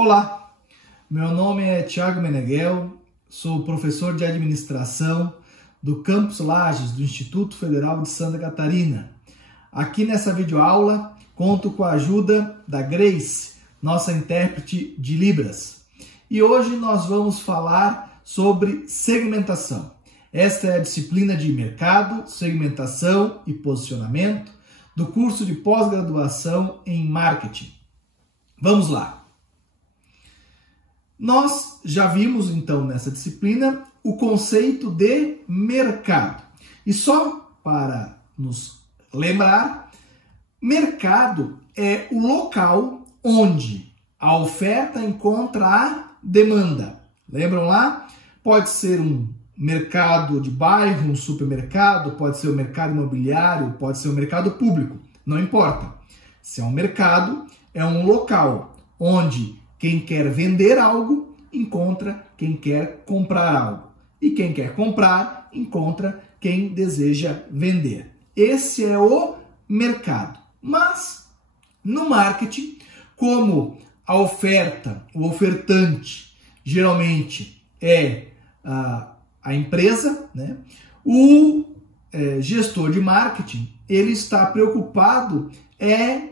Olá, meu nome é Thiago Meneghel, sou professor de administração do Campus Lages do Instituto Federal de Santa Catarina. Aqui nessa videoaula conto com a ajuda da Grace, nossa intérprete de Libras. E hoje nós vamos falar sobre segmentação. Esta é a disciplina de mercado, segmentação e posicionamento do curso de pós-graduação em marketing. Vamos lá. Nós já vimos então nessa disciplina o conceito de mercado. E só para nos lembrar, mercado é o local onde a oferta encontra a demanda. Lembram lá? Pode ser um mercado de bairro, um supermercado, pode ser o mercado imobiliário, pode ser o mercado público, não importa. Se é um mercado, é um local onde quem quer vender algo encontra quem quer comprar algo. E quem quer comprar encontra quem deseja vender. Esse é o mercado. Mas no marketing, como a oferta, o ofertante, geralmente é a empresa, né? O gestor de marketing, ele está preocupado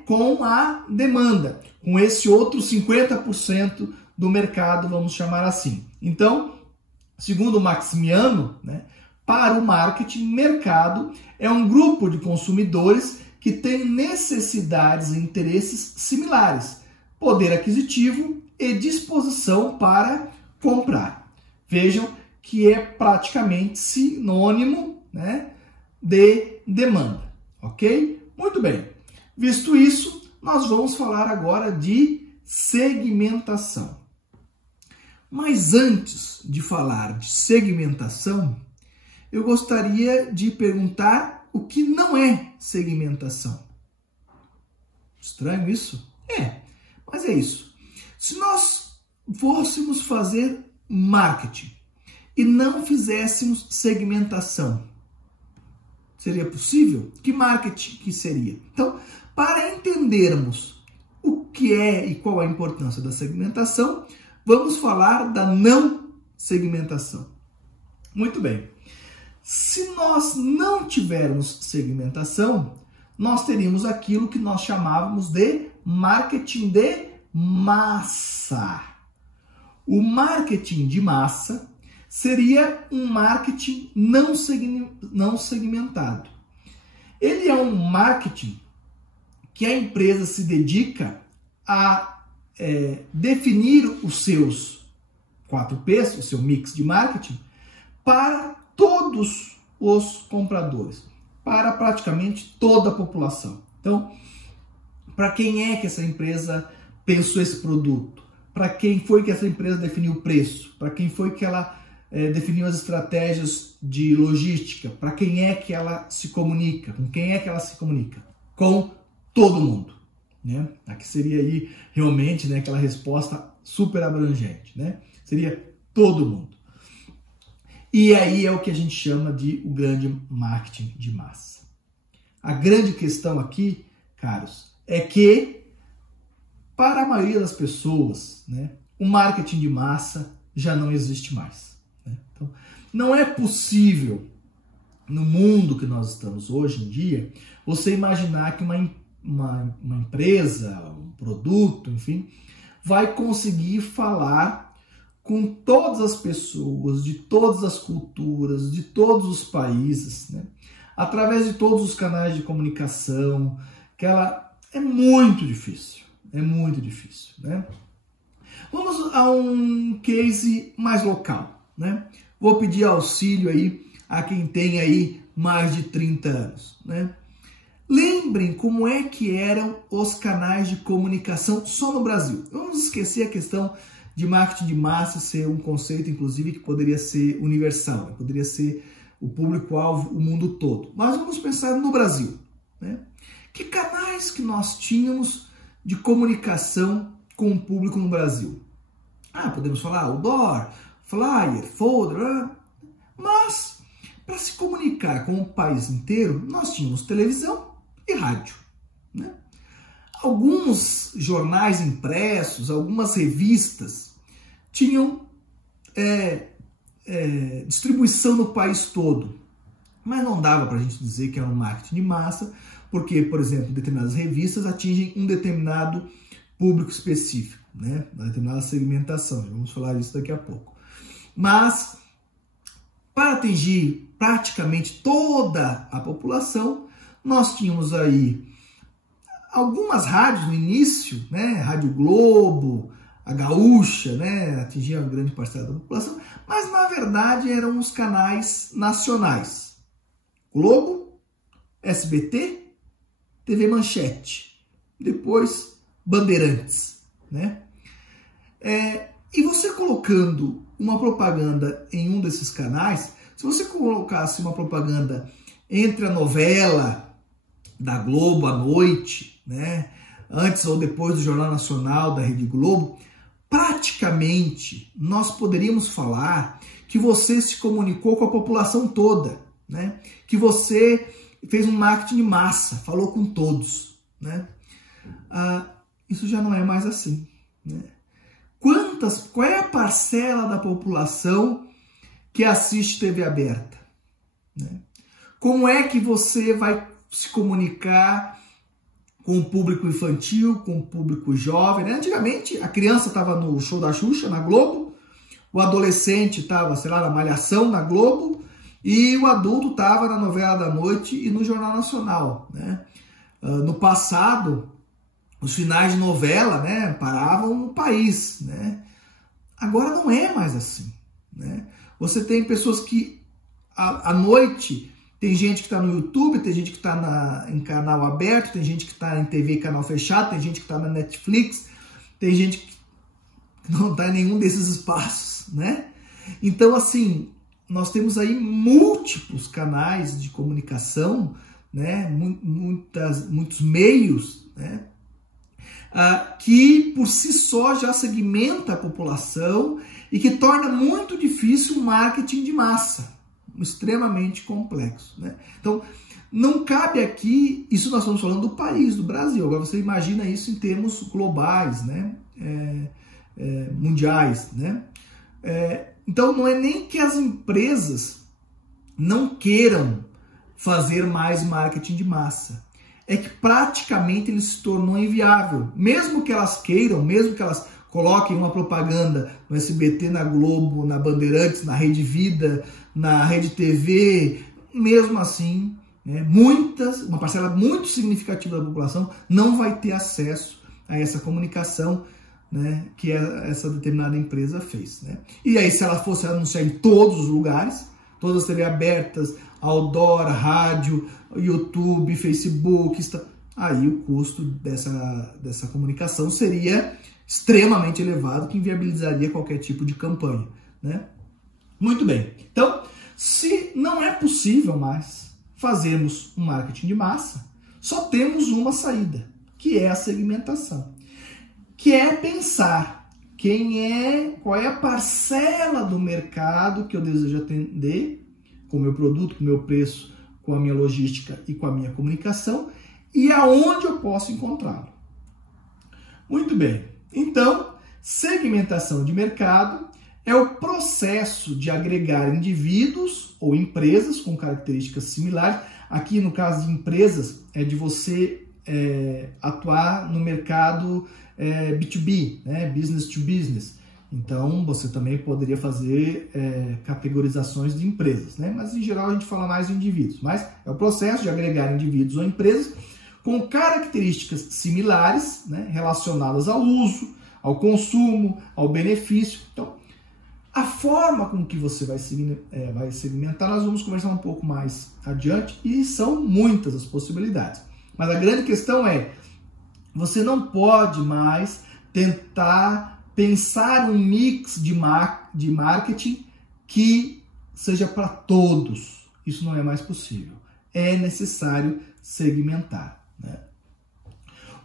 com a demanda, com esse outro 50% do mercado, vamos chamar assim. Então, segundo Maximiano, né, para o marketing, mercado é um grupo de consumidores que tem necessidades e interesses similares, poder aquisitivo e disposição para comprar. Vejam que é praticamente sinônimo, né, de demanda, ok? Muito bem. Visto isso, nós vamos falar agora de segmentação. Mas antes de falar de segmentação, eu gostaria de perguntar o que não é segmentação. Estranho isso? Mas é isso. Se nós fôssemos fazer marketing e não fizéssemos segmentação, seria possível? Que marketing que seria? Então, para entendermos o que é e qual a importância da segmentação, vamos falar da não segmentação. Muito bem. Se nós não tivermos segmentação, nós teríamos aquilo que nós chamávamos de marketing de massa. O marketing de massa seria um marketing não segmentado. Ele é um marketing que a empresa se dedica a definir os seus 4Ps, o seu mix de marketing, para todos os compradores, para praticamente toda a população. Então, para quem é que essa empresa pensou esse produto? Para quem foi que essa empresa definiu o preço? Para quem foi que ela definiu as estratégias de logística? Para quem é que ela se comunica? Com quem é que ela se comunica? Com todo mundo, né? Aqui seria aí realmente, né, aquela resposta super abrangente, né? Seria todo mundo. E aí é o que a gente chama de o grande marketing de massa. A grande questão aqui, caros, é que para a maioria das pessoas, né, o marketing de massa já não existe mais, né? Então, não é possível, no mundo que nós estamos hoje em dia, você imaginar que uma empresa, um produto, enfim, vai conseguir falar com todas as pessoas, de todas as culturas, de todos os países, né? Através de todos os canais de comunicação, que ela é muito difícil, né? Vamos a um case mais local, né? Vou pedir auxílio aí a quem tem aí mais de 30 anos, né? Lembrem como é que eram os canais de comunicação só no Brasil. Vamos esquecer a questão de marketing de massa ser um conceito, inclusive, que poderia ser universal, poderia ser o público-alvo, o mundo todo. Mas vamos pensar no Brasil, né? Que canais que nós tínhamos de comunicação com o público no Brasil? Podemos falar outdoor, flyer, folder, mas para se comunicar com o país inteiro, nós tínhamos televisão e rádio, né? Alguns jornais impressos, algumas revistas tinham distribuição no país todo, mas não dava para a gente dizer que era um marketing de massa, porque, por exemplo, determinadas revistas atingem um determinado público específico, né? Uma determinada segmentação, vamos falar disso daqui a pouco. Mas, para atingir praticamente toda a população, nós tínhamos aí algumas rádios no início, né? Rádio Globo, a Gaúcha, né? Atingia uma grande parcela da população, mas na verdade eram os canais nacionais. Globo, SBT, TV Manchete, depois Bandeirantes, né? E você colocando uma propaganda em um desses canais, se você colocasse uma propaganda entre a novela da Globo à noite, né, antes ou depois do Jornal Nacional da Rede Globo, praticamente nós poderíamos falar que você se comunicou com a população toda, né, que você fez um marketing de massa, falou com todos, né? Isso já não é mais assim, né? Qual é a parcela da população que assiste TV aberta, né? Como é que você vai se comunicar com o público infantil, com o público jovem, né? Antigamente a criança estava no show da Xuxa, na Globo, o adolescente estava, sei lá, na Malhação, na Globo, e o adulto estava na novela da noite e no Jornal Nacional, né? No passado, os finais de novela, né, paravam o país, né? Agora não é mais assim, né? Você tem pessoas que à noite, tem gente que está no YouTube, tem gente que está em canal aberto, tem gente que está em TV e canal fechado, tem gente que está na Netflix, tem gente que não está em nenhum desses espaços, né? Então, assim, nós temos aí múltiplos canais de comunicação, né? Muitos meios, né? Que por si só já segmenta a população e que torna muito difícil o marketing de massa, extremamente complexo, né? Então, não cabe aqui, isso nós estamos falando do país, do Brasil, agora você imagina isso em termos globais, né? Mundiais, né? Então, não é nem que as empresas não queiram fazer mais marketing de massa, é que praticamente ele se tornou inviável. Mesmo que elas queiram, mesmo que elas coloquem uma propaganda no SBT, na Globo, na Bandeirantes, na Rede Vida, na Rede TV, mesmo assim, né, uma parcela muito significativa da população não vai ter acesso a essa comunicação, né, que essa determinada empresa fez, né? E aí, se ela fosse anunciar em todos os lugares, todas as TV abertas, outdoor, rádio, YouTube, Facebook, aí o custo dessa comunicação seria extremamente elevado, que inviabilizaria qualquer tipo de campanha, né? Muito bem. Então, se não é possível mais fazermos um marketing de massa, só temos uma saída, que é a segmentação, que é pensar qual é a parcela do mercado que eu desejo atender com o meu produto, com o meu preço, com a minha logística e com a minha comunicação, e aonde eu posso encontrá-lo. Muito bem. Então, segmentação de mercado é o processo de agregar indivíduos ou empresas com características similares. Aqui, no caso de empresas, é de você atuar no mercado B2B, né? Business to business. Então, você também poderia fazer categorizações de empresas, né? Mas, em geral, a gente fala mais de indivíduos. Mas é o processo de agregar indivíduos ou empresas com características similares, né? Relacionadas ao uso, ao consumo, ao benefício. Então, a forma com que você vai segmentar, nós vamos conversar um pouco mais adiante, e são muitas as possibilidades. Mas a grande questão é, você não pode mais tentar pensar um mix de marketing que seja para todos. Isso não é mais possível. É necessário segmentar, né?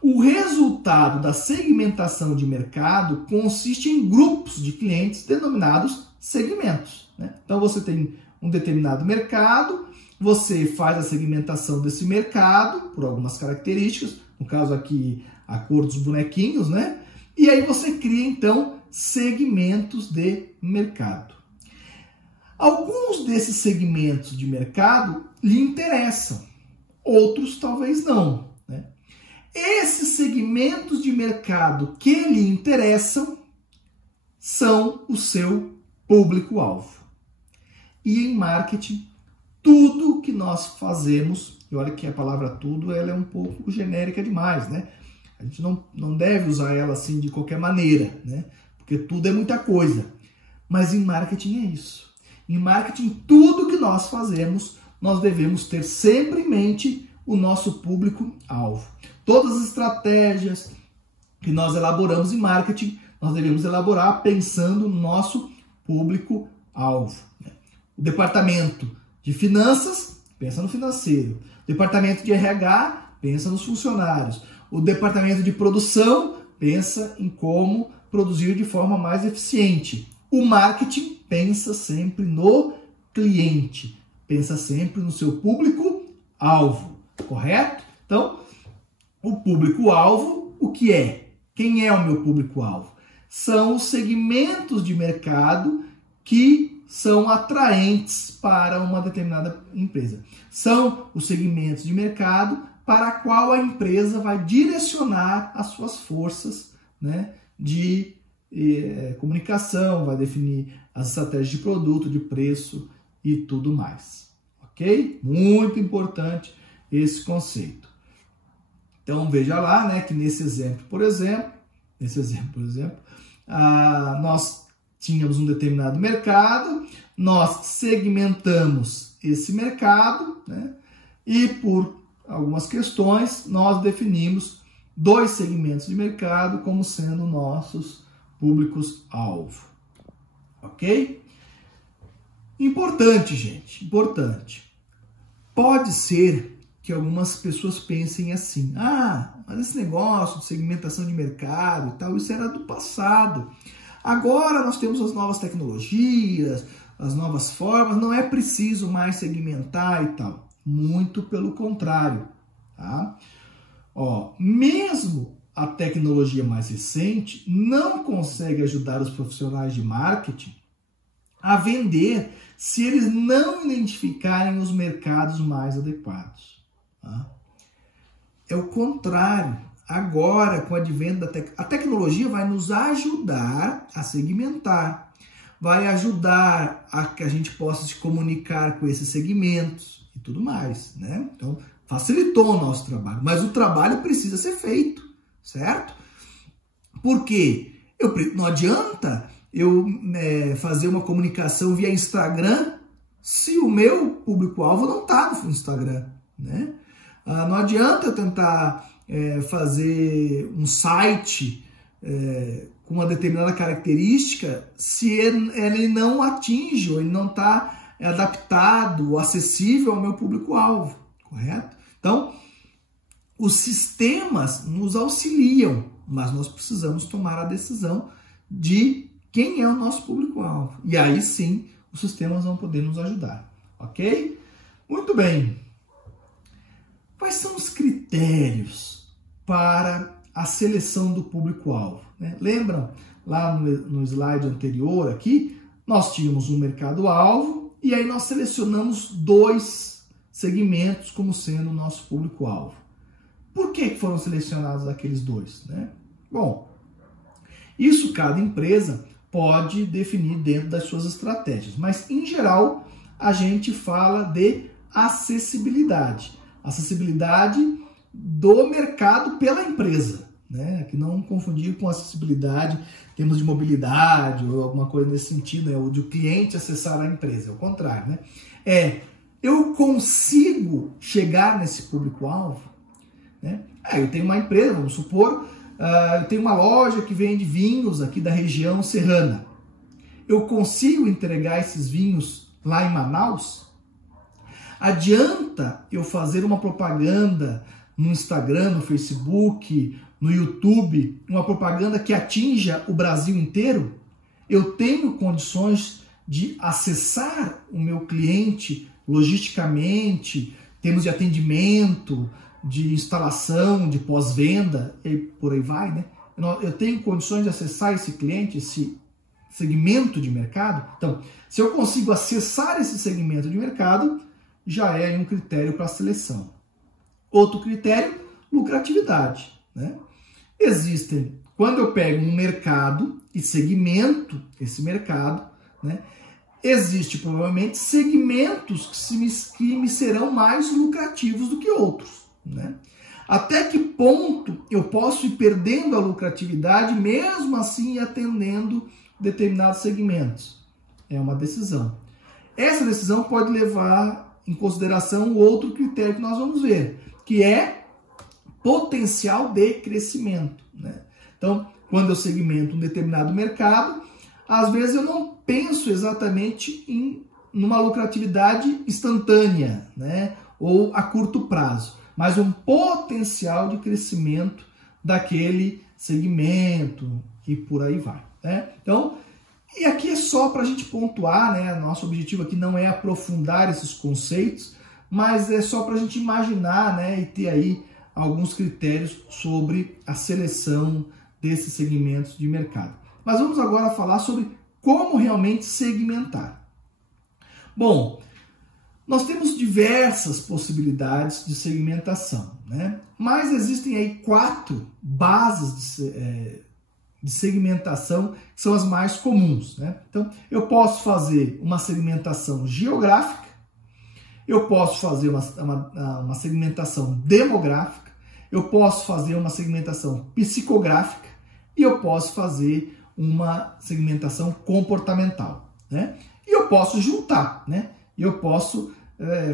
O resultado da segmentação de mercado consiste em grupos de clientes denominados segmentos, né? Então você tem um determinado mercado, você faz a segmentação desse mercado por algumas características. No caso aqui, a cor dos bonequinhos, né? E aí você cria, então, segmentos de mercado. Alguns desses segmentos de mercado lhe interessam, outros talvez não, né? Esses segmentos de mercado que lhe interessam são o seu público-alvo. E em marketing, tudo que nós fazemos, e olha que a palavra tudo ela é um pouco genérica demais, né? A gente não deve usar ela assim de qualquer maneira, né? Porque tudo é muita coisa. Mas em marketing é isso. Em marketing, tudo que nós fazemos, nós devemos ter sempre em mente o nosso público-alvo. Todas as estratégias que nós elaboramos em marketing, nós devemos elaborar pensando no nosso público-alvo. O departamento de finanças, pensa no financeiro. O departamento de RH, pensa nos funcionários. O departamento de produção pensa em como produzir de forma mais eficiente. O marketing pensa sempre no cliente, pensa sempre no seu público-alvo, correto? Então, o público-alvo, o que é? Quem é o meu público-alvo? São os segmentos de mercado que são atraentes para uma determinada empresa. São os segmentos de mercado para a qual a empresa vai direcionar as suas forças, né, de comunicação, vai definir as estratégias de produto, de preço e tudo mais. Ok? Muito importante esse conceito. Então veja lá, né, que nesse exemplo, por exemplo, nós tínhamos um determinado mercado, nós segmentamos esse mercado, né, e por algumas questões, nós definimos 2 segmentos de mercado como sendo nossos públicos-alvo. Ok? Importante, gente, importante. Pode ser que algumas pessoas pensem assim, mas esse negócio de segmentação de mercado e tal, isso era do passado. Agora nós temos as novas tecnologias, as novas formas, não é preciso mais segmentar e tal. Muito pelo contrário, tá? Mesmo a tecnologia mais recente não consegue ajudar os profissionais de marketing a vender se eles não identificarem os mercados mais adequados. Tá? É o contrário. Agora, com o advento a tecnologia vai nos ajudar a segmentar, vai ajudar a que a gente possa se comunicar com esses segmentos e tudo mais, né? Então, facilitou o nosso trabalho, mas o trabalho precisa ser feito, certo? Porque não adianta eu fazer uma comunicação via Instagram se o meu público-alvo não está no Instagram, né? Não adianta eu tentar fazer um site com uma determinada característica se ele não atinge ou ele não está adaptado, acessível ao meu público-alvo, correto? Então, os sistemas nos auxiliam, mas nós precisamos tomar a decisão de quem é o nosso público-alvo. E aí sim, os sistemas vão poder nos ajudar, ok? Muito bem. Quais são os critérios para a seleção do público-alvo, né? Lembram lá no slide anterior aqui, nós tínhamos um mercado-alvo e aí nós selecionamos 2 segmentos como sendo o nosso público-alvo. Por que foram selecionados aqueles 2, né? Bom, isso cada empresa pode definir dentro das suas estratégias, mas em geral a gente fala de acessibilidade. Acessibilidade do mercado pela empresa, né? Que não confundir com acessibilidade em termos de mobilidade ou alguma coisa nesse sentido, né? Ou de o cliente acessar a empresa, é o contrário, né? Eu consigo chegar nesse público-alvo, né? Eu tenho uma empresa, vamos supor, eu tenho uma loja que vende vinhos aqui da região serrana. Eu consigo entregar esses vinhos lá em Manaus? Adianta eu fazer uma propaganda no Instagram, no Facebook, no YouTube, uma propaganda que atinja o Brasil inteiro? Eu tenho condições de acessar o meu cliente logisticamente, em termos de atendimento, de instalação, de pós-venda e por aí vai, né? Eu tenho condições de acessar esse cliente, esse segmento de mercado. Então, se eu consigo acessar esse segmento de mercado, já é um critério para seleção. Outro critério, lucratividade, né? Existem, quando eu pego um mercado e segmento esse mercado, né? Existe provavelmente segmentos que me serão mais lucrativos do que outros, né? Até que ponto eu posso ir perdendo a lucratividade, mesmo assim atendendo determinados segmentos? É uma decisão. Essa decisão pode levar em consideração outro critério que nós vamos ver, que é potencial de crescimento, né? Então, quando eu segmento um determinado mercado, às vezes eu não penso exatamente numa lucratividade instantânea, né? Ou a curto prazo, mas um potencial de crescimento daquele segmento e por aí vai, né? Então, e aqui é só para a gente pontuar, né? Nosso objetivo aqui não é aprofundar esses conceitos, mas é só para a gente imaginar, né? E ter aí alguns critérios sobre a seleção desses segmentos de mercado. Mas vamos agora falar sobre como realmente segmentar. Bom, nós temos diversas possibilidades de segmentação, né? Mas existem aí 4 bases de segmentação que são as mais comuns, né? Então, eu posso fazer uma segmentação geográfica, eu posso fazer uma segmentação demográfica, eu posso fazer uma segmentação psicográfica e eu posso fazer uma segmentação comportamental, né? E eu posso juntar, né? E eu posso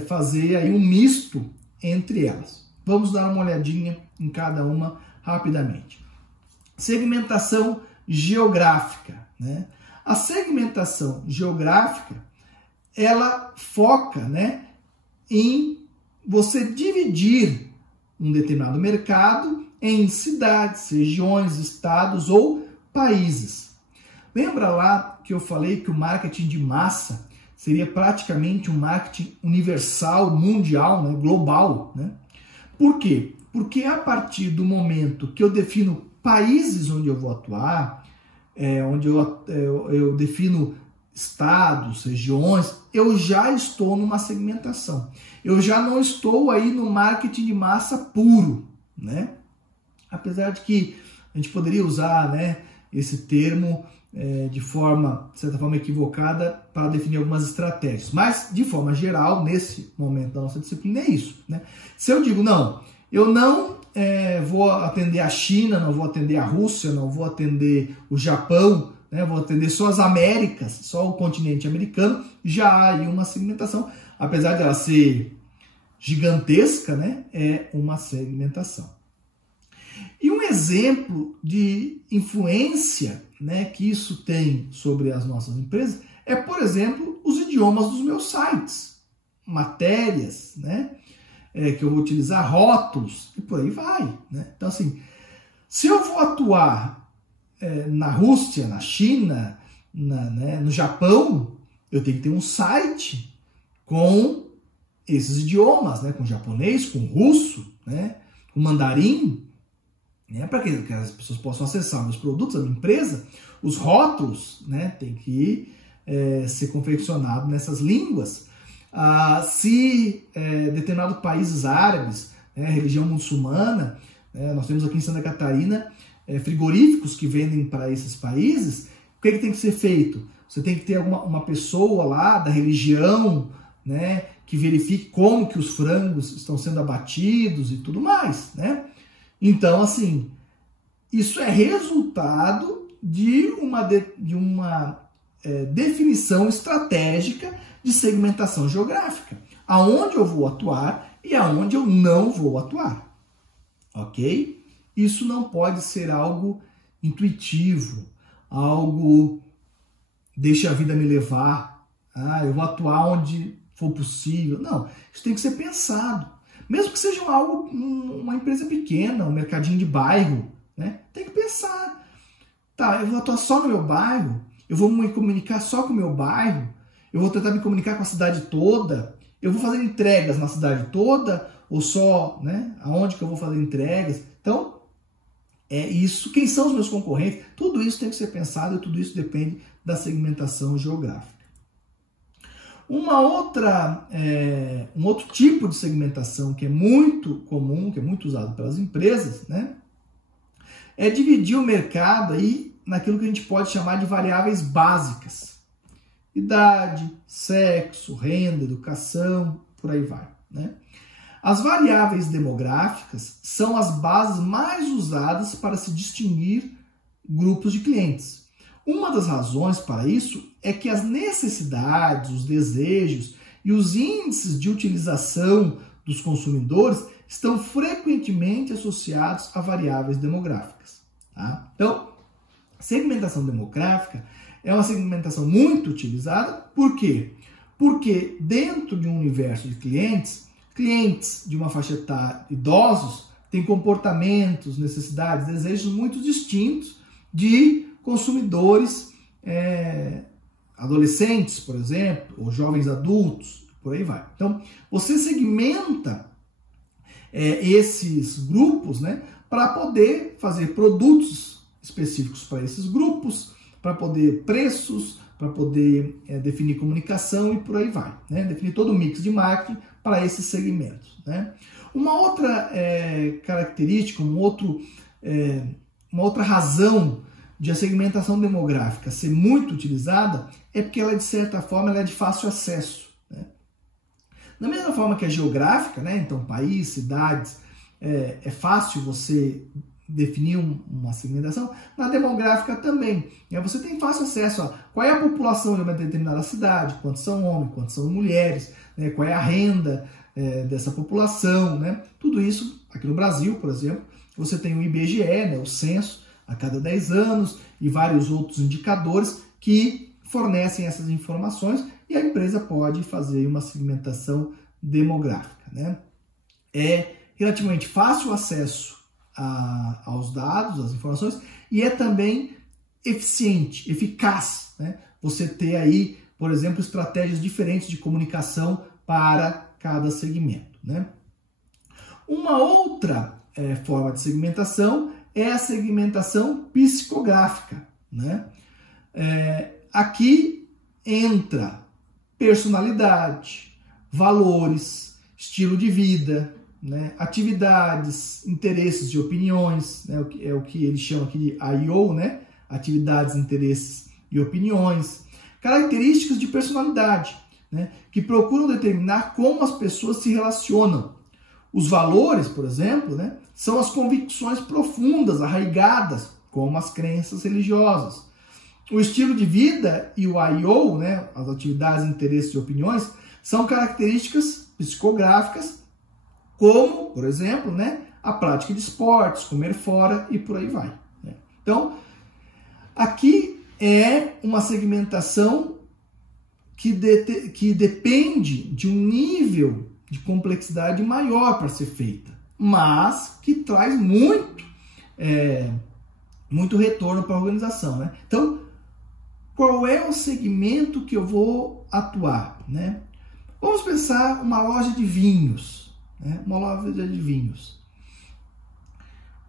fazer aí um misto entre elas. Vamos dar uma olhadinha em cada uma rapidamente. Segmentação geográfica, né? A segmentação geográfica, ela foca, né, em você dividir um determinado mercado em cidades, regiões, estados ou países. Lembra lá que eu falei que o marketing de massa seria praticamente um marketing universal, mundial, né, global, né? Por quê? Porque a partir do momento que eu defino países onde eu vou atuar, onde eu defino estados, regiões, eu já estou numa segmentação. Eu já não estou aí no marketing de massa puro, né? Apesar de que a gente poderia usar, né, esse termo de certa forma equivocada para definir algumas estratégias. Mas, de forma geral, nesse momento da nossa disciplina, é isso, né? Se eu digo, não, eu não vou atender a China, não vou atender a Rússia, não vou atender o Japão, né? Vou atender só as Américas, só o continente americano, já há aí uma segmentação. Apesar de ela ser gigantesca, né? É uma segmentação. E um exemplo de influência, né, que isso tem sobre as nossas empresas é, por exemplo, os idiomas dos meus sites, matérias, né, que eu vou utilizar, rótulos e por aí vai, né? Então, assim, se eu vou atuar na Rússia, na China, no Japão, eu tenho que ter um site com esses idiomas, né, com japonês, com russo, né, com mandarim, para que as pessoas possam acessar meus produtos, a minha empresa. Os rótulos, né, tem que ser confeccionado nessas línguas. Se determinados países árabes, religião muçulmana, nós temos aqui em Santa Catarina frigoríficos que vendem para esses países, o que tem que ser feito? Você tem que ter uma pessoa lá da religião, né, que verifique como que os frangos estão sendo abatidos e tudo mais, né? Então, assim, isso é resultado de uma definição estratégica de segmentação geográfica, aonde eu vou atuar e aonde eu não vou atuar, ok? Isso não pode ser algo intuitivo, algo deixa a vida me levar, eu vou atuar onde for possível. Não, isso tem que ser pensado. Mesmo que seja algo, uma empresa pequena, um mercadinho de bairro, né? Tem que pensar. Tá, eu vou atuar só no meu bairro, eu vou me comunicar só com o meu bairro, eu vou tentar me comunicar com a cidade toda, eu vou fazer entregas na cidade toda, ou só, né, aonde que eu vou fazer entregas. Então, é isso. Quem são os meus concorrentes? Tudo isso tem que ser pensado e tudo isso depende da segmentação geográfica. Um outro tipo de segmentação que é muito comum, que é muito usado pelas empresas, né, é dividir o mercado aí naquilo que a gente pode chamar de variáveis básicas. Idade, sexo, renda, educação, por aí vai, né? As variáveis demográficas são as bases mais usadas para se distinguir grupos de clientes. Uma das razões para isso é que as necessidades, os desejos e os índices de utilização dos consumidores estão frequentemente associados a variáveis demográficas. Tá? Então, segmentação demográfica é uma segmentação muito utilizada. Por quê? Porque dentro de um universo de clientes de uma faixa etária, idosos, têm comportamentos, necessidades, desejos muito distintos de consumidores adolescentes, por exemplo, ou jovens adultos, por aí vai. Então, você segmenta esses grupos, né, para poder fazer produtos específicos para esses grupos, para poder preços, para poder definir comunicação e por aí vai, né? Definir todo o mix de marketing para esses segmentos, né? Uma outra característica, uma outra razão de a segmentação demográfica ser muito utilizada é porque ela, de certa forma, ela é de fácil acesso, né? Da mesma forma que a geográfica, né? Então, país, cidades, é fácil você definir uma segmentação, na demográfica também. Você tem fácil acesso a qual é a população de uma determinada cidade, quantos são homens, quantos são mulheres, né? Qual é a renda dessa população, né? Tudo isso, aqui no Brasil, por exemplo, você tem o IBGE, né? O censo, a cada 10 anos, e vários outros indicadores que fornecem essas informações e a empresa pode fazer uma segmentação demográfica, né? É relativamente fácil o acesso aos dados, às informações, e é também eficiente, eficaz, né? Você ter aí, por exemplo, estratégias diferentes de comunicação para cada segmento, né? Uma outra forma de segmentação é a segmentação psicográfica, né? Aqui entra personalidade, valores, estilo de vida, né? Atividades, interesses e opiniões, né? É o que eles chamam aqui de I/O, né? Atividades, interesses e opiniões. Características de personalidade, né? Que procuram determinar como as pessoas se relacionam. Os valores, por exemplo, né? São as convicções profundas, arraigadas, como as crenças religiosas. O estilo de vida e o I/O, né? As atividades, interesses e opiniões, são características psicográficas, como, por exemplo, né, a prática de esportes, comer fora e por aí vai, né? Então, aqui é uma segmentação que depende de um nível de complexidade maior para ser feita, mas que traz muito retorno para a organização, né? Então, qual é o segmento que eu vou atuar, né? Vamos pensar uma loja de vinhos, né? Uma loja de vinhos.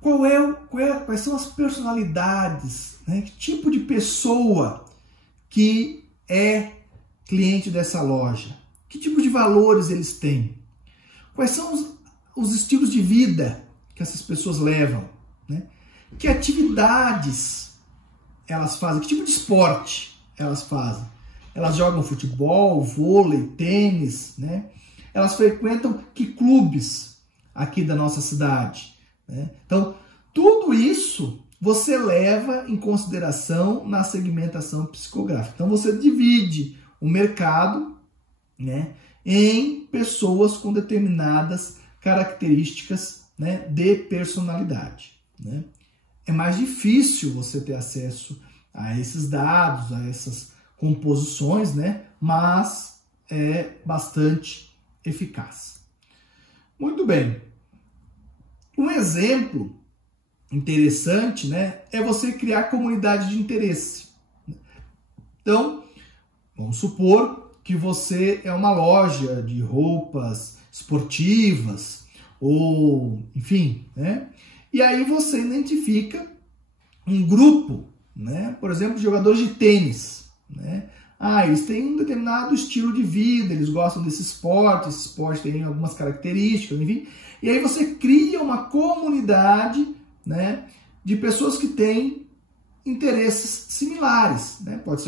Quais são as personalidades, né? Que tipo de pessoa que é cliente dessa loja? Que tipo de valores eles têm? Quais são os estilos de vida que essas pessoas levam, né? Que atividades elas fazem? Que tipo de esporte elas fazem? Elas jogam futebol, vôlei, tênis, né? Elas frequentam que clubes aqui da nossa cidade, né? Então, tudo isso você leva em consideração na segmentação psicográfica. Então, você divide o mercado, né, em pessoas com determinadas características, né, de personalidade, né? É mais difícil você ter acesso a esses dados, a essas composições, né, mas é bastante eficaz. Muito bem. Um exemplo interessante, né, é você criar comunidade de interesse. Então, vamos supor que você é uma loja de roupas esportivas ou enfim, né? E aí você identifica um grupo, né? Por exemplo, de jogadores de tênis, né? Eles têm um determinado estilo de vida, eles gostam desse esporte, esse esporte tem algumas características, enfim. E aí você cria uma comunidade, né, de pessoas que têm interesses similares, né? Pode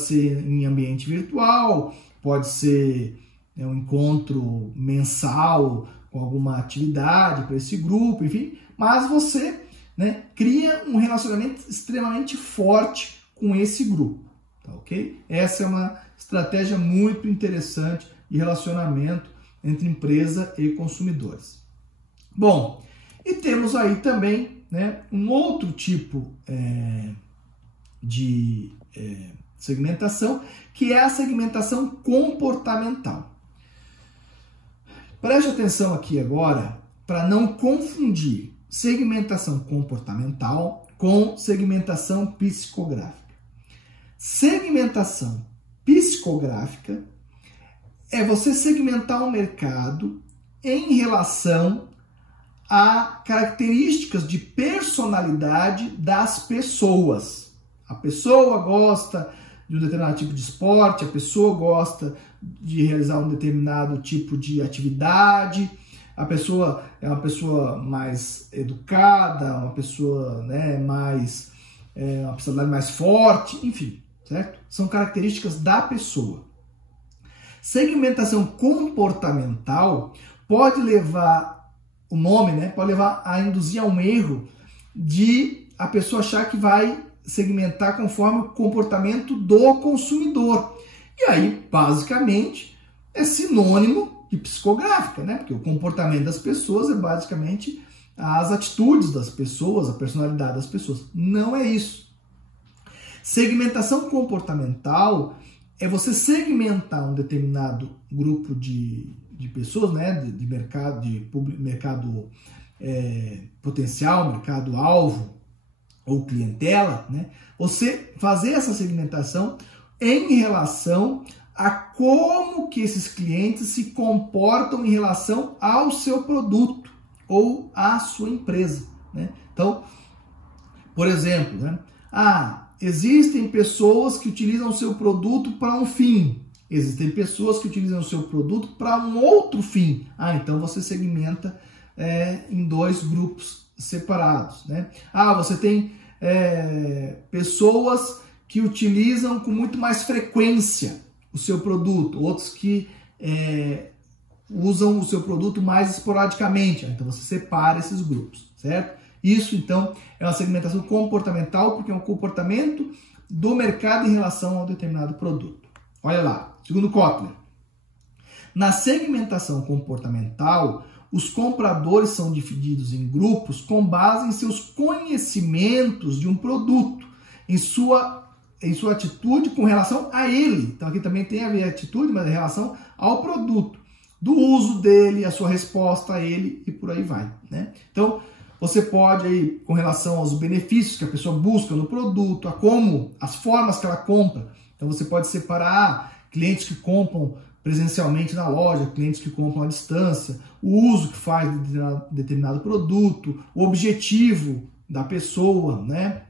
ser em ambiente virtual, pode ser um encontro mensal com alguma atividade para esse grupo, enfim. Mas você, né, cria um relacionamento extremamente forte com esse grupo. Ok? Essa é uma estratégia muito interessante de relacionamento entre empresa e consumidores. Bom, e temos aí também, né, um outro tipo de segmentação, que é a segmentação comportamental. Preste atenção aqui agora para não confundir segmentação comportamental com segmentação psicográfica. Segmentação psicográfica é você segmentar o mercado em relação a características de personalidade das pessoas. A pessoa gosta de um determinado tipo de esporte, a pessoa gosta de realizar um determinado tipo de atividade, a pessoa é uma pessoa mais educada, uma pessoa, né, uma personalidade mais forte, enfim. Certo? São características da pessoa. Segmentação comportamental pode levar o nome, né? Pode levar a induzir a um erro de a pessoa achar que vai segmentar conforme o comportamento do consumidor. E aí, basicamente, é sinônimo de psicográfica, né? Porque o comportamento das pessoas é basicamente as atitudes das pessoas, a personalidade das pessoas. Não é isso. Segmentação comportamental é você segmentar um determinado grupo de pessoas, né, de mercado, mercado potencial, mercado-alvo ou clientela, né? Você fazer essa segmentação em relação a como que esses clientes se comportam em relação ao seu produto ou à sua empresa, né? Então, por exemplo, né? Existem pessoas que utilizam o seu produto para um fim. Existem pessoas que utilizam o seu produto para um outro fim. Então você segmenta em dois grupos separados, né? Você tem pessoas que utilizam com muito mais frequência o seu produto, outros que usam o seu produto mais esporadicamente. Então você separa esses grupos, certo? Isso, então, é uma segmentação comportamental, porque é um comportamento do mercado em relação a um determinado produto. Olha lá, segundo Kotler. Na segmentação comportamental, os compradores são divididos em grupos com base em seus conhecimentos de um produto, em sua atitude com relação a ele. Então, aqui também tem a ver a atitude, mas em relação ao produto, do uso dele, a sua resposta a ele e por aí vai, né? Então, você pode aí, com relação aos benefícios que a pessoa busca no produto, as formas que ela compra. Então você pode separar clientes que compram presencialmente na loja, clientes que compram à distância, o uso que faz de determinado produto, o objetivo da pessoa, né?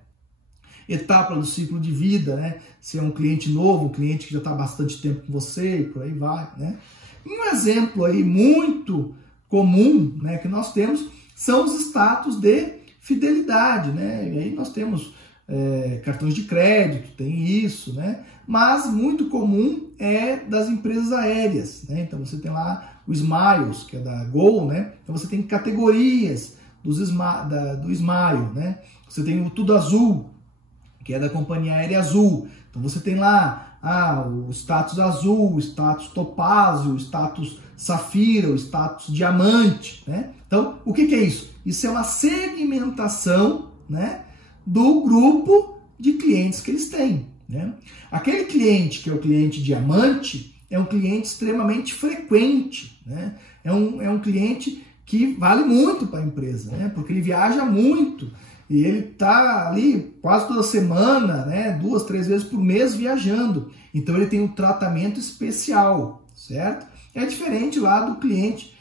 Etapa do ciclo de vida, né? Se é um cliente novo, um cliente que já está há bastante tempo com você e por aí vai, né? Um exemplo aí muito comum, né, que nós temos são os status de fidelidade, né? E aí nós temos cartões de crédito, tem isso, né? Mas muito comum é das empresas aéreas, né? Então você tem lá o Smiles, que é da Gol, né? Então você tem categorias do Smile, né? Você tem o Tudo Azul, que é da companhia aérea Azul. Então você tem lá o status azul, o status topázio, o status safira, o status diamante, né? Então, o que é isso? Isso é uma segmentação, né, do grupo de clientes que eles têm, né? Aquele cliente que é o cliente diamante é um cliente extremamente frequente, né? É um cliente que vale muito para a empresa, né? Porque ele viaja muito e ele está ali quase toda semana, né? 2, 3 vezes por mês viajando. Então ele tem um tratamento especial, certo? É diferente lá do cliente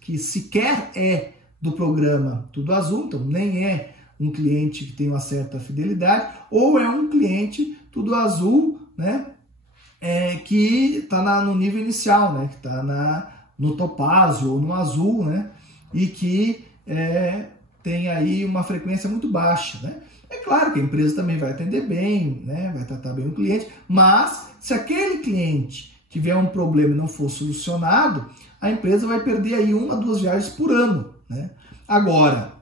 que sequer é do programa Tudo Azul, então nem é um cliente que tem uma certa fidelidade, ou é um cliente Tudo Azul, né, que está no nível inicial, né, que está no topázio ou no azul, né, e que tem aí uma frequência muito baixa, né. É claro que a empresa também vai atender bem, né, vai tratar bem o cliente, mas se aquele cliente tiver um problema e não for solucionado, a empresa vai perder aí 1 a 2 viagens por ano, né. Agora,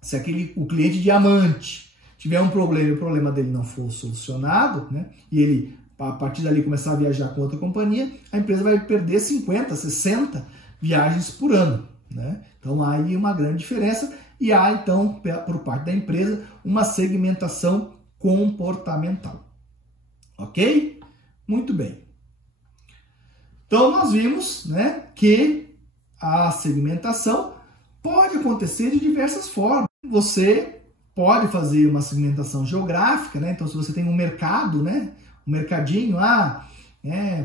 se o cliente diamante tiver um problema e o problema dele não for solucionado, né, e ele a partir dali começar a viajar com outra companhia, a empresa vai perder 50, 60 viagens por ano, né? Então há aí uma grande diferença e há então, por parte da empresa, uma segmentação comportamental. Ok? Muito bem. Então nós vimos, né, que a segmentação pode acontecer de diversas formas. Você pode fazer uma segmentação geográfica, né? Então se você tem um mercado, né, um mercadinho,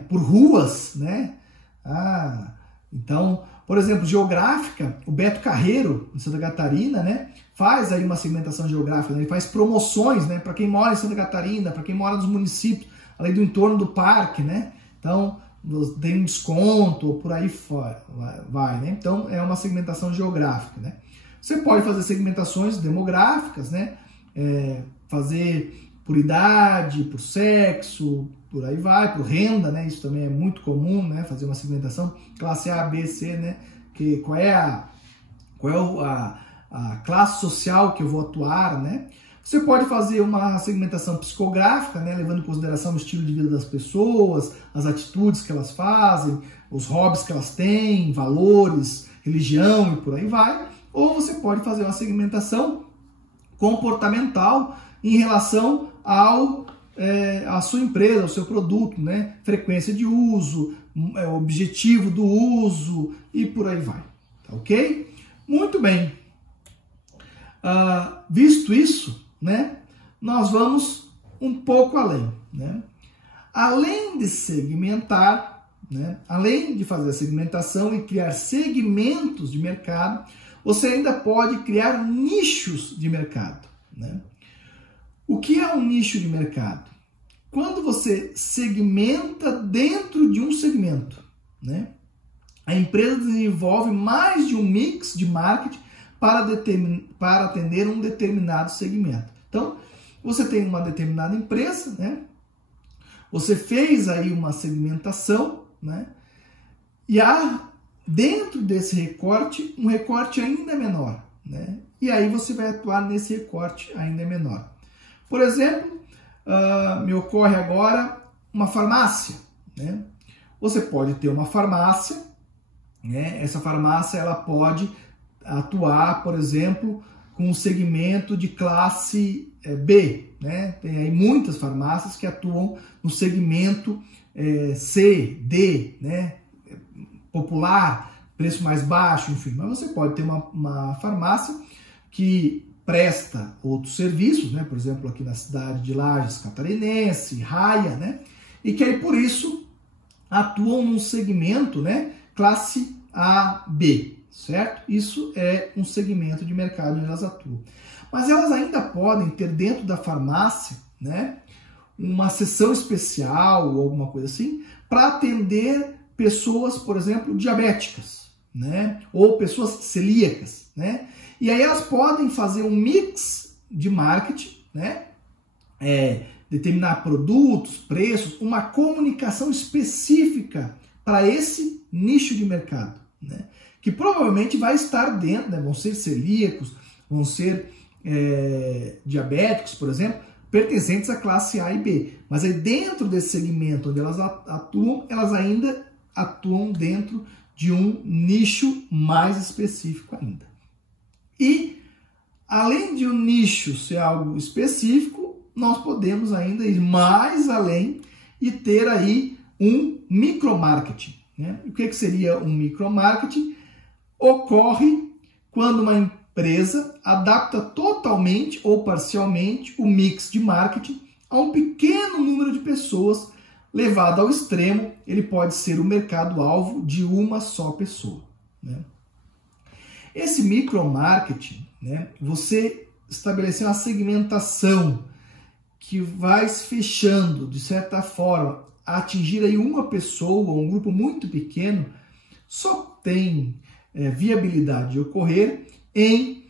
por ruas, né? Então, por exemplo, geográfica, o Beto Carreiro, em Santa Catarina, né, faz aí uma segmentação geográfica, né? Ele faz promoções, né, para quem mora em Santa Catarina, para quem mora nos municípios, ali do entorno do parque, né? Então, tem um desconto, ou por aí fora, vai, né? Então, é uma segmentação geográfica, né? Você pode fazer segmentações demográficas, né? Fazer por idade, por sexo, por aí vai, por renda, né? Isso também é muito comum, né? Fazer uma segmentação classe A, B, C, né? Qual é a classe social que eu vou atuar, né? Você pode fazer uma segmentação psicográfica, né? Levando em consideração o estilo de vida das pessoas, as atitudes que elas fazem, os hobbies que elas têm, valores, religião e por aí vai. Ou você pode fazer uma segmentação comportamental em relação à sua empresa, ao seu produto, né? Frequência de uso, objetivo do uso e por aí vai, tá ok? Muito bem. Visto isso, né? Nós vamos um pouco além, né? Além de segmentar, né? Além de fazer a segmentação e criar segmentos de mercado, você ainda pode criar nichos de mercado, né? O que é um nicho de mercado? Quando você segmenta dentro de um segmento, né? A empresa desenvolve mais de um mix de marketing para atender um determinado segmento. Então, você tem uma determinada empresa, né? Você fez aí uma segmentação, né? E há dentro desse recorte um recorte ainda menor, né? E aí você vai atuar nesse recorte ainda menor. Por exemplo, me ocorre agora uma farmácia, né? Você pode ter uma farmácia, né? Essa farmácia ela pode atuar, por exemplo, com um segmento de classe B, né? Tem aí muitas farmácias que atuam no segmento C, D, né? Popular, preço mais baixo, enfim. Mas você pode ter uma farmácia que presta outros serviços, né? Por exemplo, aqui na cidade de Lages Catarinense, Raia, né? E que aí, por isso, atuam num segmento, né? Classe A, B, certo? Isso é um segmento de mercado onde elas atuam. Mas elas ainda podem ter dentro da farmácia, né? Uma seção especial ou alguma coisa assim, para atender pessoas, por exemplo, diabéticas, né? Ou pessoas celíacas, né? E aí elas podem fazer um mix de marketing, né? Determinar produtos, preços, uma comunicação específica para esse nicho de mercado, né? Que provavelmente vai estar dentro, né? Vão ser celíacos, vão ser diabéticos, por exemplo, pertencentes à classe A e B. Mas aí dentro desse segmento onde elas atuam, elas ainda atuam dentro de um nicho mais específico ainda. E, além de um nicho ser algo específico, nós podemos ainda ir mais além e ter aí um micromarketing, né? O que seria um micromarketing? Ocorre quando uma empresa adapta totalmente ou parcialmente o mix de marketing a um pequeno número de pessoas levado ao extremo, ele pode ser o mercado-alvo de uma só pessoa, né? Esse micromarketing, né, você estabeleceu uma segmentação que vai se fechando, de certa forma, a atingir aí uma pessoa, um grupo muito pequeno, só tem viabilidade de ocorrer em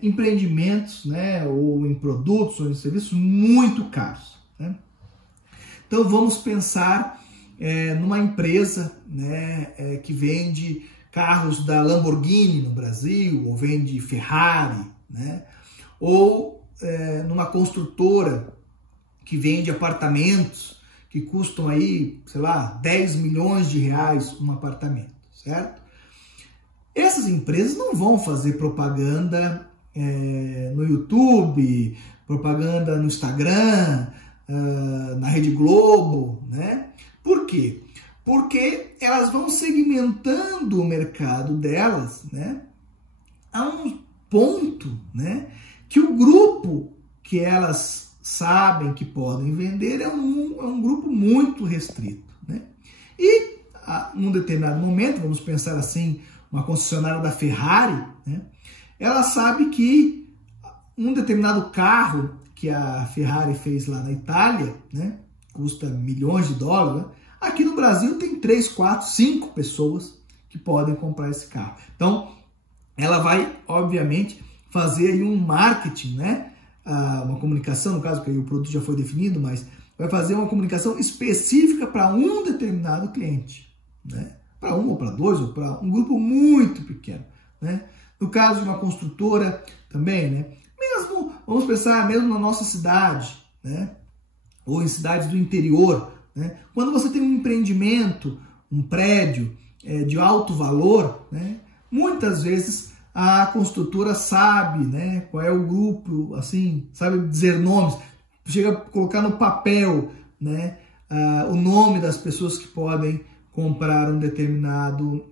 empreendimentos, né, ou em produtos ou em serviços muito caros, né? Então vamos pensar numa empresa, né, que vende carros da Lamborghini no Brasil, ou vende Ferrari, né, ou numa construtora que vende apartamentos que custam aí, sei lá, 10 milhões de reais um apartamento, certo? Essas empresas não vão fazer propaganda no YouTube, propaganda no Instagram, na Rede Globo, né? Por quê? Porque elas vão segmentando o mercado delas, né, a um ponto, né, que o grupo que elas sabem que podem vender é um grupo muito restrito, né? E num determinado momento, vamos pensar assim, uma concessionária da Ferrari, né, ela sabe que um determinado carro que a Ferrari fez lá na Itália, né, custa milhões de dólares, né? Aqui no Brasil tem 3, 4, 5 pessoas que podem comprar esse carro. Então, ela vai, obviamente, fazer aí um marketing, né? Uma comunicação, no caso, que aí o produto já foi definido, mas vai fazer uma comunicação específica para um determinado cliente, né? Para um ou para dois, ou para um grupo muito pequeno, né? No caso de uma construtora também, né? Mesmo, vamos pensar, mesmo na nossa cidade, né? Ou em cidades do interior, né? Quando você tem um empreendimento, um prédio de alto valor, né? Muitas vezes a construtora sabe, né, qual é o grupo, assim, sabe dizer nomes, chega a colocar no papel, né, o nome das pessoas que podem comprar um determinado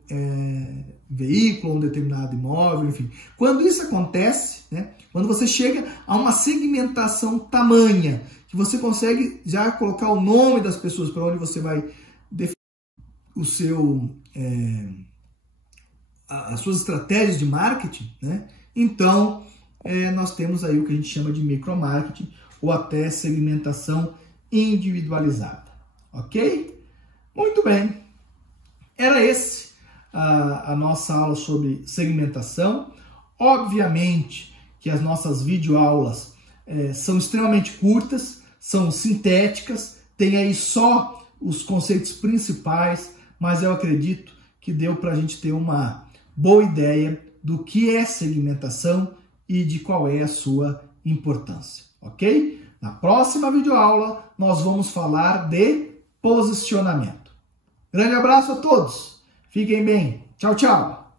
veículo, um determinado imóvel, enfim. Quando isso acontece, né, quando você chega a uma segmentação tamanha, que você consegue já colocar o nome das pessoas para onde você vai definir o seu, as suas estratégias de marketing, né? Então, nós temos aí o que a gente chama de micromarketing ou até segmentação individualizada, ok? Muito bem, era esse a nossa aula sobre segmentação. Obviamente que as nossas videoaulas são extremamente curtas, são sintéticas, tem aí só os conceitos principais, mas eu acredito que deu para a gente ter uma boa ideia do que é segmentação e de qual é a sua importância, ok? Na próxima videoaula nós vamos falar de posicionamento. Grande abraço a todos, fiquem bem, tchau, tchau!